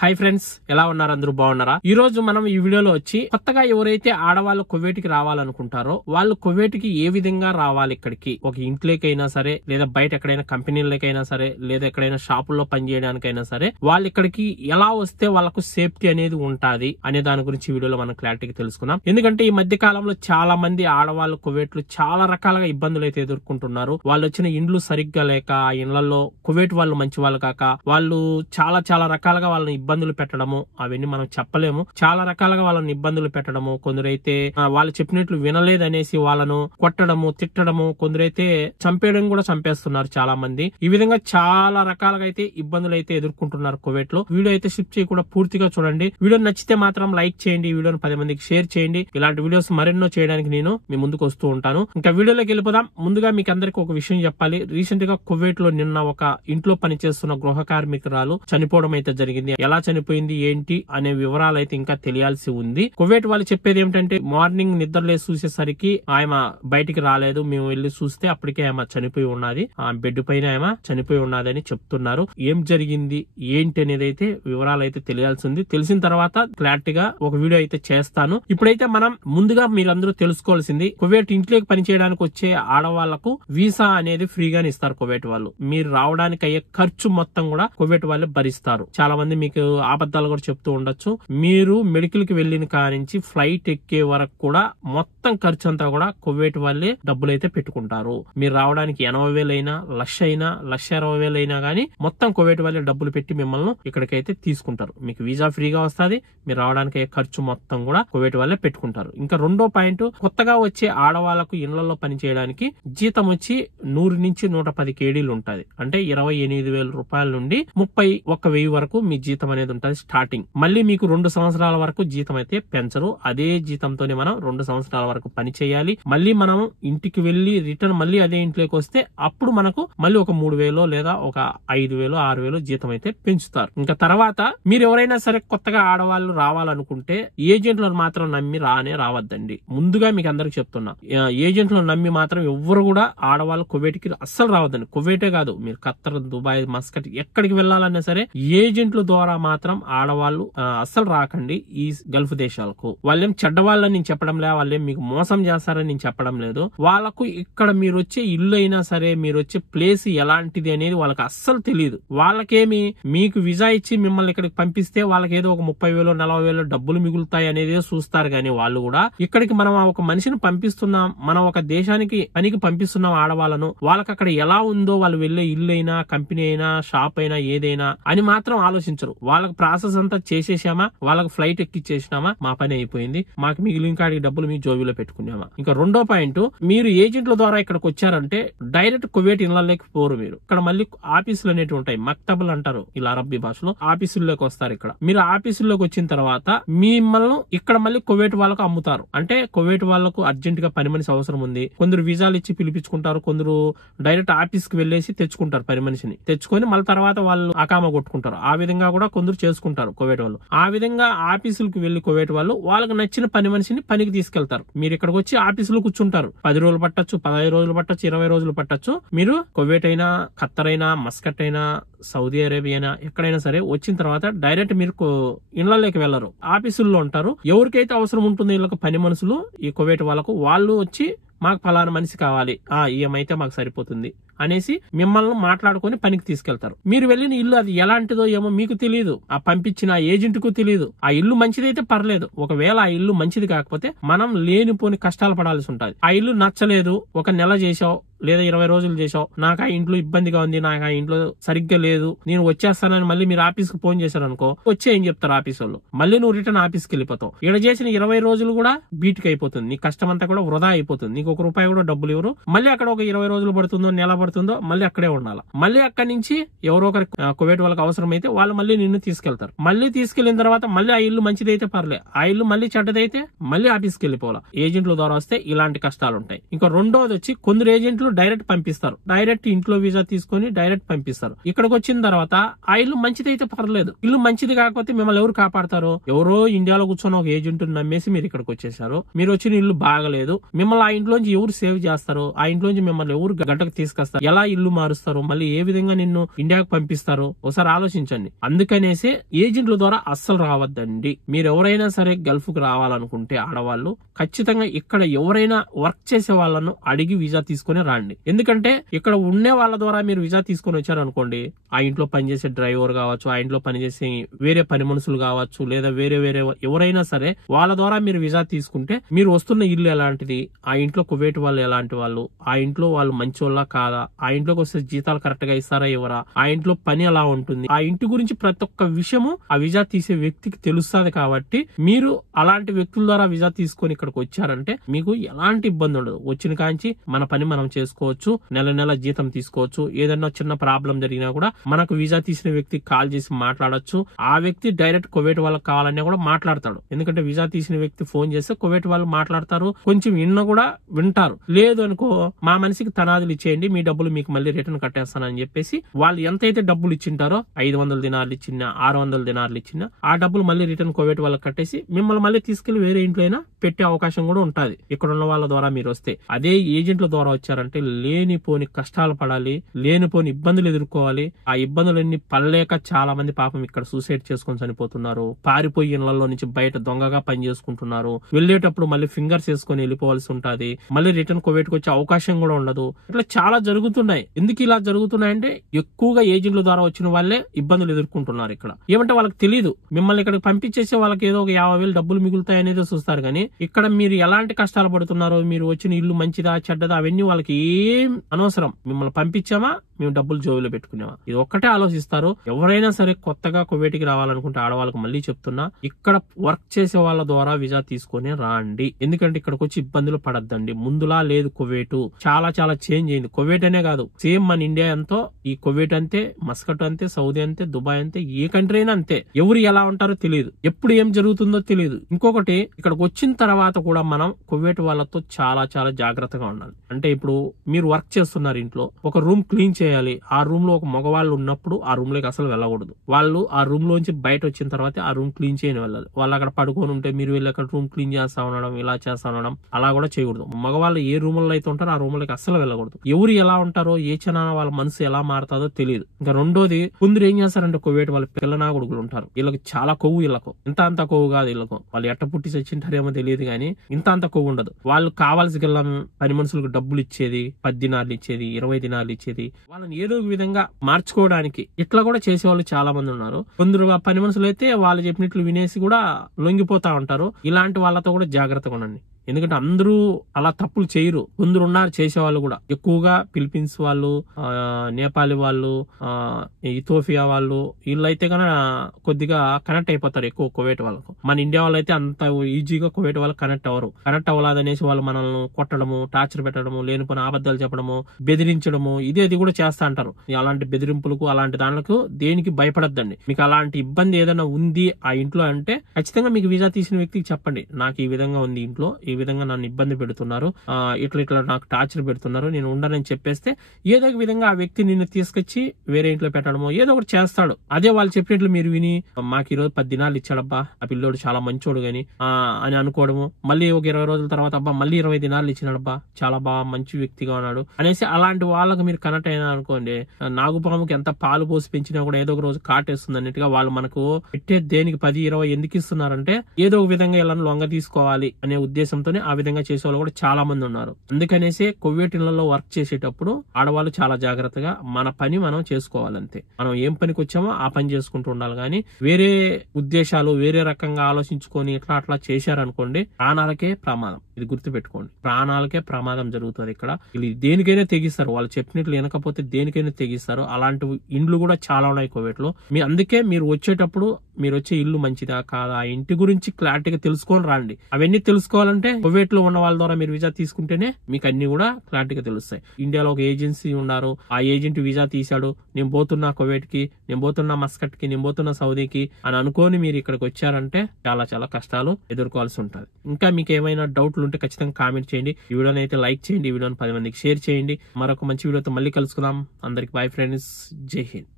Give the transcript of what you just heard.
Hi friends, ఎలా ఉన్నారు? అందరూ బాగున్నారా? ఈ రోజు మనం ఈ వీడియోలో వచ్చి కొత్తగా ఎవరైతే ఆడవాళ్ళు కువైట్కి రావాలనుకుంటారో వాళ్ళు కువైట్కి ఏ విధంగా రావాలి, ఇక్కడికి ఒక ఇంట్లోకైనా సరే, లేదా బయట ఎక్కడైనా కంపెనీలకైనా సరే, లేదా ఎక్కడైనా షాపుల్లో పనిచేయడానికైనా సరే, వాళ్ళు ఇక్కడికి ఎలా వస్తే వాళ్ళకు సేఫ్టీ అనేది ఉంటాది అనే దాని గురించి ఈ వీడియోలో మనం క్లారిటీగా తెలుసుకుందాం. ఎందుకంటే ఈ మధ్య కాలంలో చాలా మంది ఆడవాళ్ళు కువైట్లు చాలా రకాలుగా ఇబ్బందులు అయితే ఎదుర్కొంటున్నారు. వాళ్ళు వచ్చిన ఇండ్లు సరిగ్గా లేక, ఆ ఇండ్లలో కువైట్ వాళ్ళు మంచి వాళ్ళు కాక, వాళ్ళు చాలా రకాలుగా వాళ్ళని ఇబ్బందులు పెట్టడము, అవన్నీ మనం చెప్పలేము. చాలా రకాలుగా వాళ్ళని ఇబ్బందులు పెట్టడము, కొందరైతే వాళ్ళు చెప్పినట్లు వినలేదనేసి వాళ్ళను కొట్టడము, తిట్టడము, కొందరైతే చంపేయడం కూడా చంపేస్తున్నారు చాలా మంది. ఈ విధంగా చాలా రకాలుగా అయితే ఇబ్బందులు అయితే ఎదుర్కొంటున్నారు కువైట్ లో. వీడియో అయితే షిఫ్ట్ చేయకుండా పూర్తిగా చూడండి. వీడియో నచ్చితే మాత్రం లైక్ చేయండి, ఈ వీడియోని 10 మందికి షేర్ చేయండి. ఇలాంటి వీడియోస్ మరెన్నో చేయడానికి నేను మీ ముందుకు వస్తూ ఉంటాను. ఇంకా వీడియోలోకి వెళ్ళిపోదాం. ముందుగా మీకు అందరికి ఒక విషయం చెప్పాలి. రీసెంట్ గా కువైట్ లో నిన్న ఒక ఇంట్లో పనిచేస్తున్న గృహ కార్మికురాలు చనిపోవడం అయితే జరిగింది. ఎలా చనిపోయింది ఏంటి అనే వివరాలు అయితే ఇంకా తెలియాల్సి ఉంది. కువైట్ వాళ్ళు చెప్పేది ఏమిటంటే, మార్నింగ్ నిద్రలేసి చూసేసరికి ఆమె బయటికి రాలేదు, మేము వెళ్లి చూస్తే అప్పటికే ఆమె చనిపోయి ఉన్నది, ఆ బెడ్ పైన ఆమె చనిపోయి ఉన్నదని చెప్తున్నారు. ఏం జరిగింది ఏంటి అనేది అయితే వివరాలు అయితే తెలియాల్సి ఉంది. తెలిసిన తర్వాత క్లారిటీగా ఒక వీడియో అయితే చేస్తాను. ఇప్పుడైతే మనం ముందుగా మీరందరూ తెలుసుకోవాల్సింది, కువైట్ ఇంట్లోకి పనిచేయడానికి వచ్చే ఆడవాళ్లకు వీసా అనేది ఫ్రీగానే ఇస్తారు కువైట్ వాళ్ళు. మీరు రావడానికి అయ్యే ఖర్చు మొత్తం కూడా కువైట్ వాళ్ళే భరిస్తారు. చాలా మంది మీకు అబద్ధాలు కూడా చెప్తూ ఉండొచ్చు. మీరు మెడికల్ కి వెళ్లిన కానించి ఫ్లైట్ ఎక్కే వరకు కూడా మొత్తం ఖర్చు అంతా కూడా కువైట్ వాళ్ళే డబ్బులు అయితే పెట్టుకుంటారు. మీరు రావడానికి 80,000 అయినా, 1,00,000 అయినా, 1,20,000 అయినా గానీ మొత్తం కువైట్ వాళ్ళే డబ్బులు పెట్టి మిమ్మల్ని ఇక్కడికైతే తీసుకుంటారు. మీకు వీసా ఫ్రీగా వస్తుంది. మీరు రావడానికి అయ్యే ఖర్చు మొత్తం కూడా కువైట్ వాళ్ళే పెట్టుకుంటారు. ఇంకా రెండో పాయింట్, కొత్తగా వచ్చే ఆడవాళ్లకు ఇళ్లలో పని చేయడానికి జీతం వచ్చి 100 నుంచి 110 కేడీలు ఉంటది. అంటే 28,000 రూపాయల నుండి 31,000 వరకు మీ జీతం అనేది ఉంటది స్టార్టింగ్. మళ్ళీ మీకు 2 సంవత్సరాల వరకు జీతం అయితే పెంచరు. అదే జీతంతోనే మనం 2 సంవత్సరాల వరకు పని చేయాలి. మళ్ళీ మనం ఇంటికి వెళ్లి రిటర్న్ మళ్ళీ అదే ఇంట్లోకి వస్తే అప్పుడు మనకు మళ్ళీ ఒక 3,000 లేదా ఒక 5,000, 6,000 జీతం అయితే పెంచుతారు. ఇంకా తర్వాత మీరు ఎవరైనా సరే కొత్తగా ఆడవాళ్ళు రావాలనుకుంటే ఏజెంట్లను మాత్రం నమ్మి రావద్దండి. ముందుగా మీకు అందరికి చెప్తున్నా, ఏజెంట్లను నమ్మి మాత్రం ఎవ్వరు కూడా ఆడవాళ్ళు కువైట్ కి అస్సలు రావద్దండి. కువైటే కాదు, మీరు ఖత్తర్, దుబాయ్, మస్కట్ ఎక్కడికి వెళ్ళాలన్నా సరే ఏజెంట్ల ద్వారా మాత్రం ఆడవాళ్ళు అస్సలు రాకండి. ఈ గల్ఫ్ దేశాలకు వాళ్ళేం చెడ్డవాళ్ళని నేను చెప్పడం లేదు, వాళ్ళేం మీకు మోసం చేస్తారని నేను చెప్పడం లేదు. వాళ్ళకు ఇక్కడ మీరు వచ్చే ఇల్లు అయినా సరే, మీరు వచ్చే ప్లేస్ ఎలాంటిది అనేది వాళ్ళకి అస్సలు తెలియదు. వాళ్ళకేమి మీకు వీసా ఇచ్చి మిమ్మల్ని ఇక్కడికి పంపిస్తే వాళ్ళకి ఏదో ఒక 30,000, 40,000 డబ్బులు మిగులుతాయి అనేది చూస్తారు. కానీ వాళ్ళు కూడా ఇక్కడికి మనం ఒక మనిషిని పంపిస్తున్నాం, మనం ఒక దేశానికి పనికి పంపిస్తున్నాం ఆడవాళ్ళను, వాళ్ళకి అక్కడ ఎలా ఉందో, వాళ్ళు వెళ్లే ఇల్లు అయినా, కంపెనీ అయినా, షాప్ అయినా, ఏదైనా అని మాత్రం ఆలోచించరు. వాళ్ళకి ప్రాసెస్ అంతా చేసేసామా, వాళ్ళకి ఫ్లైట్ ఎక్కిచ్చేసినామా, మా పని అయిపోయింది, మాకు మిగిలిన కాడికి డబ్బులు మీ జోబీలో పెట్టుకున్నామా. ఇంకా రెండో పాయింట్, మీరు ఏజెంట్ల ద్వారా ఇక్కడికి వచ్చారంటే డైరెక్ట్ కువైట్ ఇళ్లలోకి పోరు. మీరు ఇక్కడ మళ్ళీ ఆఫీసులు అనేవి ఉంటాయి, మక్తబులు అంటారు ఇలా అరబ్బీ భాషలో. ఆఫీసుల్లోకి వస్తారు. ఇక్కడ మీరు ఆఫీసుల్లోకి వచ్చిన తర్వాత మిమ్మల్ని ఇక్కడ మళ్ళీ కువైట్ వాళ్ళకు అమ్ముతారు. అంటే కువైట్ వాళ్ళకు అర్జెంట్ గా పని మనిషి అవసరం ఉంది. కొందరు వీసాలు ఇచ్చి పిలిపించుకుంటారు, కొందరు డైరెక్ట్ ఆఫీస్ కి వెళ్లేసి తెచ్చుకుంటారు. పని మనిషిని తెచ్చుకొని మళ్ళీ తర్వాత వాళ్ళు అకామా కొట్టుకుంటారు. ఆ విధంగా కూడా కొందరు చేసుకుంటారు కువైట్ వాళ్ళు. ఆ విధంగా ఆఫీసులకు వెళ్లి కువైట్ వాళ్ళు వాళ్ళకి నచ్చిన పని మనిషిని పనికి తీసుకెళ్తారు. మీరు ఇక్కడికి వచ్చి ఆఫీసులో కూర్చుంటారు. 10 రోజులు పట్టచ్చు, 15 రోజులు పట్టచ్చు, 20 రోజులు పట్టచ్చు. మీరు కువైట్ అయినా, ఖత్తర్ అయినా, మస్కట్ అయినా, సౌదీ అరేబియా అయినా, ఎక్కడైనా సరే వచ్చిన తర్వాత డైరెక్ట్ మీరు ఇళ్లలోకి వెళ్లరు, ఆఫీసుల్లో ఉంటారు. ఎవరికైతే అవసరం ఉంటుందో వీళ్ళకి పని మనుషులు, ఈ కువైట్ వాళ్ళకు, వాళ్ళు వచ్చి మాకు ఫలానా మనిషి కావాలి, ఏమైతే మాకు సరిపోతుంది అనేసి మిమ్మల్ని మాట్లాడుకొని పనికి తీసుకెళ్తారు. మీరు వెళ్ళిన ఇల్లు అది ఎలాంటిదో ఏమో మీకు తెలియదు, ఆ పంపించిన ఏజెంట్ కు తెలియదు. ఆ ఇల్లు మంచిదైతే పర్లేదు, ఒకవేళ ఆ ఇల్లు మంచిది కాకపోతే మనం లేనిపోని కష్టాలు పడాల్సి ఉంటుంది. ఆ ఇల్లు నచ్చలేదు, ఒక నెల చేసావు లేదా 20 రోజులు చేసావు, నాకు ఆ ఇంట్లో ఇబ్బందిగా ఉంది, నాకు ఆ ఇంట్లో సరిగ్గా లేదు, నేను వచ్చేస్తానని మళ్ళీ మీరు ఆఫీస్ కు ఫోన్ చేశారు అనుకో, వచ్చే ఏం చెప్తారు ఆఫీస్ వాళ్ళు, మళ్ళీ నువ్వు రిటర్న్ ఆఫీస్కి వెళ్ళిపోతావు. ఇక్కడ చేసిన 20 రోజులు కూడా బీట్కి అయిపోతుంది, నీ కష్టం అంతా కూడా వృధా అయిపోతుంది. నీకు ₹1 కూడా డబ్బులు ఇవ్వరు. మళ్ళీ అక్కడ ఒక 20 రోజులు పడుతుందో, నెల పడుతుందో, మళ్ళీ అక్కడే ఉండాలి. మళ్ళీ అక్కడి నుంచి ఎవరో ఒకరి కువైట్ వాళ్ళకి అవసరం అయితే వాళ్ళు మళ్ళీ నిన్ను తీసుకెళ్తారు. మళ్ళీ తీసుకెళ్లిన తర్వాత మళ్ళీ ఆ ఇల్లు మంచిదైతే పర్లే, ఆ ఇల్లు మళ్ళీ చెడ్డదైతే మళ్ళీ ఆఫీస్కి వెళ్ళిపోవాలి. ఏజెంట్ల ద్వారా వస్తే ఇలాంటి కష్టాలు ఉంటాయి. ఇంకా రెండోది వచ్చి, కొందరు ఏజెంట్లు డైరెక్ట్ పంపిస్తారు, డైరెక్ట్ ఇంట్లో వీసా తీసుకొని డైరెక్ట్ పంపిస్తారు. ఇక్కడికి వచ్చిన తర్వాత ఆ ఇల్లు మంచిదైతే పర్లేదు, ఇల్లు మంచిది కాకపోతే మిమ్మల్ని ఎవరు కాపాడతారు? ఎవరో ఇండియాలో కూర్చొని ఒక ఏజెంట్ నమ్మేసి మీరు ఇక్కడికి వచ్చేసారు, మీరు వచ్చిన ఇల్లు బాగలేదు, మిమ్మల్ని ఆ ఇంట్లోంచి ఎవరు సేవ్ చేస్తారు? ఆ ఇంట్లోంచి మిమ్మల్ని ఎవరు గడ్డకు తీసుకొస్తారు? ఎలా ఇల్లు మారుస్తారు, మళ్ళీ ఏ విధంగా నిన్ను ఇండియాకు పంపిస్తారు ఒకసారి ఆలోచించండి. అందుకనేసే ఏజెంట్ల ద్వారా అస్సలు రావద్దండి. మీరు ఎవరైనా సరే గల్ఫ్ కు రావాలనుకుంటే ఆడవాళ్ళు ఖచ్చితంగా ఇక్కడ ఎవరైనా వర్క్ చేసే వాళ్ళను అడిగి వీసా తీసుకుని రండి. ఎందుకంటే ఇక్కడ ఉండే వాళ్ళ ద్వారా మీరు వీసా తీసుకొని వచ్చారు అనుకోండి, ఆ ఇంట్లో పనిచేసే డ్రైవర్ కావచ్చు, ఆ ఇంట్లో పనిచేసే వేరే పని మనుషులు కావచ్చు, లేదా వేరే ఎవరైనా సరే వాళ్ళ ద్వారా మీరు వీసా తీసుకుంటే మీరు వస్తున్న ఇల్లు ఎలాంటిది, ఆ ఇంట్లో కువైట్ వాళ్ళు ఎలాంటి వాళ్ళు, ఆ ఇంట్లో వాళ్ళు మంచోళ్ళ కాదా, ఆ ఇంట్లోకి వస్తే జీతాలు కరెక్ట్ గా ఇస్తారా ఇవ్వరా, ఆ ఇంట్లో పని ఎలా ఉంటుంది, ఆ ఇంటి గురించి ప్రతి ఒక్క విషయము ఆ వీసా తీసే వ్యక్తికి తెలుస్తుంది. కాబట్టి మీరు అలాంటి వ్యక్తుల ద్వారా వీసా తీసుకొని ఇక్కడికి వచ్చారంటే మీకు ఎలాంటి ఇబ్బంది ఉండదు. వచ్చిన కాంచి మన పని మనం చేసుకోవచ్చు, నెల నెల జీతం తీసుకోవచ్చు. ఏదైనా చిన్న ప్రాబ్లం జరిగినా కూడా మనకు వీసా తీసిన వ్యక్తికి కాల్ చేసి మాట్లాడొచ్చు. ఆ వ్యక్తి డైరెక్ట్ కువైట్ వాళ్ళకి కావాలన్నా కూడా మాట్లాడతాడు. ఎందుకంటే వీసా తీసిన వ్యక్తి ఫోన్ చేస్తే కువైట్ వాళ్ళు మాట్లాడతారు, కొంచెం కూడా వింటారు. లేదు అనుకో మా మనిషికి తనాదులు ఇచ్చేయండి, మీ డబ్బులు మీకు మళ్ళీ రిటర్న్ కట్టేస్తానని చెప్పేసి వాళ్ళు ఎంతైతే డబ్బులు ఇచ్చింటారో 500 దినార్లు ఇచ్చినా 600 దినార్లు ఇచ్చినా ఆ డబ్బులు మళ్ళీ రిటర్న్ కువైట్ వాళ్ళకి కట్టేసి మిమ్మల్ని మళ్ళీ తీసుకెళ్లి వేరే ఇంట్లో అయినా పెట్టే అవకాశం కూడా ఉంటుంది ఇక్కడ ఉన్న వాళ్ళ ద్వారా మీరు వస్తే. అదే ఏజెంట్ల ద్వారా వచ్చారంటే లేనిపోని కష్టాలు పడాలి, లేనిపోని ఇబ్బందులు ఎదుర్కోవాలి. ఆ ఇబ్బందులన్నీ పడలేక చాలా మంది పాపం ఇక్కడ సూసైడ్ చేసుకొని చనిపోతున్నారు, పారిపోయి ఇళ్లలో నుంచి బయట దొంగగా పని చేసుకుంటున్నారు. వెళ్లేటప్పుడు మళ్ళీ ఫింగర్స్ వేసుకొని వెళ్ళిపోవాల్సి ఉంటది, మళ్ళీ రిటర్న్ కువైట్కి వచ్చే అవకాశం కూడా ఉండదు. ఇట్లా చాలా జరుగుతున్నాయి. ఎందుకు ఇలా జరుగుతున్నాయంటే ఎక్కువగా ఏజెంట్ల ద్వారా వచ్చిన వాళ్ళే ఇబ్బందులు ఎదుర్కొంటున్నారు ఇక్కడ. ఏమంటే వాళ్ళకి తెలియదు, మిమ్మల్ని ఇక్కడికి పంపించేసి వాళ్ళకి ఏదో ఒక 50,000 డబ్బులు మిగులుతాయి అనేది చూస్తారు. కానీ ఇక్కడ మీరు ఎలాంటి కష్టాలు పడుతున్నారో, మీరు వచ్చిన ఇల్లు మంచిదా చెడ్డదా అవన్నీ వాళ్ళకి ఏం అనవసరం. మిమ్మల్ని పంపించామా మేము డబ్బులు జోబులో పెట్టుకునేవా, ఇది ఒక్కటే ఆలోచిస్తారు. ఎవరైనా సరే కొత్తగా కువైట్కి రావాలనుకుంటే ఆడవాళ్ళకి మళ్ళీ చెప్తున్నా, ఇక్కడ వర్క్ చేసే వాళ్ళ ద్వారా వీసా తీసుకొని రాండి. ఎందుకంటే ఇక్కడికి వచ్చి ఇబ్బందులు పడద్దండి. ముందులా లేదు కువైట్, చాలా చాలా చేంజ్ అయింది. కువైట్ అనే కాదు, సేమ్ మన ఇండియా ఎంతో ఈ కువైట్ అంతే, మస్కట్ అంతే, సౌదీ అంతే, దుబాయ్ అంతే, ఏ కంట్రీ అయినా అంతే. ఎవరు ఎలా ఉంటారో తెలియదు, ఎప్పుడు ఏం జరుగుతుందో తెలియదు. ఇంకొకటి ఇక్కడికి వచ్చిన తర్వాత కూడా మనం కువైట్ వాళ్ళతో చాలా చాలా జాగ్రత్తగా ఉండాలి. అంటే ఇప్పుడు మీరు వర్క్ చేస్తున్నారు, ఇంట్లో ఒక రూమ్ క్లీన్ చేయాలి, ఆ రూమ్ లో ఒక మగవాళ్ళు ఉన్నప్పుడు ఆ రూమ్ లోకి అసలు వెళ్ళకూడదు. వాళ్ళు ఆ రూమ్ లోంచి బయట వచ్చిన తర్వాత ఆ రూమ్ క్లీన్ చేయని వెళ్ళాలి. వాళ్ళు అక్కడ పడుకొని ఉంటే మీరు వెళ్ళి అక్కడ రూమ్ క్లీన్ చేస్తా ఉండడం, ఇలా చేస్తా ఉండడం అలా కూడా చేయకూడదు. మగవాళ్ళు ఏ రూమ్ లో అయితే ఉంటారో ఆ రూమ్ లోకి అసలు వెళ్ళకూడదు. ఎవరు ఎలా ఉంటారో, ఏ క్షణాన వాళ్ళ మనసు ఎలా మారుతుందో తెలియదు. ఇంకా రెండోది, కొందరు ఏం చేస్తారంటే కువైట్ వాళ్ళ పిల్లనా కొడుకులు ఉంటారు, వీళ్ళకి చాలా కొవ్వు, వీళ్ళకు ఇంత అంత కొవ్వు కాదు, వీళ్ళకు వాళ్ళు ఎట్ట పుట్టి చచ్చింటారేమో తెలియదు కానీ ఇంత అంత కొవ్వు ఉండదు. వాళ్ళు కావాల్సి పని మనుషులకు డబ్బులు ఇచ్చేది, 10 దినార్లు ఇచ్చేది, 20 దినార్లు ఇచ్చేది, వాళ్ళని ఏదో ఒక విధంగా మార్చుకోవడానికి ఇట్లా కూడా చేసేవాళ్ళు చాలా మంది ఉన్నారు. కొందరు పని మనుషులు అయితే వాళ్ళు చెప్పినట్లు వినేసి కూడా లొంగిపోతా ఉంటారు. ఇలాంటి వాళ్ళతో కూడా జాగ్రత్తగా ఉండండి. ఎందుకంటే అందరూ అలా తప్పులు చేయరు, కొందరు ఉన్నారు చేసేవాళ్ళు కూడా. ఎక్కువగా ఫిలిపీన్స్ వాళ్ళు, నేపాలి వాళ్ళు, ఇథోపియా వాళ్ళు, వీళ్ళైతే కన్నా కొద్దిగా కనెక్ట్ అయిపోతారు ఎక్కువ కువైట్ వాళ్ళకు. మన ఇండియా వాళ్ళు అయితే అంత ఈజీగా కువైట్ వాళ్ళకి కనెక్ట్ అవ్వరు. కనెక్ట్ అవ్వలేదనేసి వాళ్ళు మనల్ని కొట్టడము, టార్చర్ పెట్టడము, లేనిపోయిన అబద్ధాలు చెప్పడము, బెదిరించడము, ఇది కూడా చేస్తా అంటారు. అలాంటి బెదిరింపులకు అలాంటి దానికి దేనికి భయపడద్దండి. మీకు అలాంటి ఇబ్బంది ఏదైనా ఉంది ఆ ఇంట్లో అంటే ఖచ్చితంగా మీకు వీసా తీసిన వ్యక్తికి చెప్పండి, నాకు ఈ విధంగా ఉంది ఇంట్లో, ఈ విధంగా నన్ను ఇబ్బంది పెడుతున్నారు, ఇట్లా నాకు టార్చర్ పెడుతున్నారు, నేను ఉండనని చెప్పేస్తే ఏదో ఒక విధంగా ఆ వ్యక్తి నిన్ను తీసుకొచ్చి వేరే ఇంట్లో పెట్టడమో ఏదో ఒకటి చేస్తాడు. అదే వాళ్ళు చెప్పినట్లు మీరు విని మాకు ఈరోజు 10 దినాలు ఇచ్చాడబ్బా, ఆ పిల్లోడు చాలా మంచోడు గాని అని అనుకోవడము, మళ్ళీ ఒక 20 రోజుల తర్వాత అబ్బా మళ్ళీ 20 దినాలు ఇచ్చినాడబ్బా, చాలా బాగా మంచి వ్యక్తిగా ఉన్నాడు అనేసి అలాంటి వాళ్ళకి మీరు కనెక్ట్ అయినా అనుకోండి, నాగుపాముకి ఎంత పాలు పోసి పెంచినా కూడా ఏదో ఒక రోజు కాటేస్తుంది అన్నట్టుగా వాళ్ళు మనకు పెట్టే దేనికి 10-20 ఎందుకు ఇస్తున్నారంటే ఏదో ఒక విధంగా ఇలా లొంగ తీసుకోవాలి అనే ఉద్దేశంతోనే ఆ విధంగా చేసే వాళ్ళు కూడా చాలా మంది ఉన్నారు. అందుకనేసి కువైట్ ఇళ్లలో వర్క్ చేసేటప్పుడు ఆడవాళ్ళు చాలా జాగ్రత్తగా మన పని మనం చేసుకోవాలంతే. మనం ఏం పనికి వచ్చామో ఆ పని చేసుకుంటూ ఉండాలి. కానీ వేరే ఉద్దేశాలు వేరే రకంగా ఆలోచించుకొని అట్లా చేశారనుకోండి ప్రాణాలకే ప్రమాదం. ఇది గుర్తుపెట్టుకోండి, ప్రాణాలకే ప్రమాదం జరుగుతుంది ఇక్కడ. వీళ్ళు దేనికైనా తెగిస్తారు, వాళ్ళు చెప్పినట్లు వినకపోతే దేనికైనా తెగిస్తారు. అలాంటి ఇండ్లు కూడా చాలా ఉన్నాయి కువైట్ లో. అందుకే మీరు వచ్చేటప్పుడు మీరు వచ్చే ఇల్లు మంచిదా కాదా, ఆ ఇంటి గురించి క్లారిటీగా తెలుసుకొని రండి. అవన్నీ తెలుసుకోవాలంటే కువైట్ లో ఉన్న వాళ్ళ ద్వారా మీరు వీసా తీసుకుంటేనే మీకు అన్ని కూడా క్లారిటీగా తెలుస్తాయి. ఇండియాలో ఒక ఏజెన్సీ ఉన్నారు, ఆ ఏజెంట్ వీసా తీశాడు, నేను పోతున్నా కువైట్ కి, నేను పోతున్నా మస్కట్ కి, నేను పోతున్నా సౌదీకి అని అనుకోని మీరు ఇక్కడికి వచ్చారంటే చాలా చాలా కష్టాలు ఎదుర్కోవాల్సి ఉంటుంది. ఇంకా మీకు ఏమైనా డౌట్లు ఉంటే ఖచ్చితంగా కామెంట్ చేయండి. ఈ వీడియోని అయితే లైక్ చేయండి, ఈ వీడియోని 10 మందికి షేర్ చేయండి. మరొక మంచి వీడియోతో మళ్ళీ కలుసుకుందాం. అందరికి బై ఫ్రెండ్స్, జై హింద్.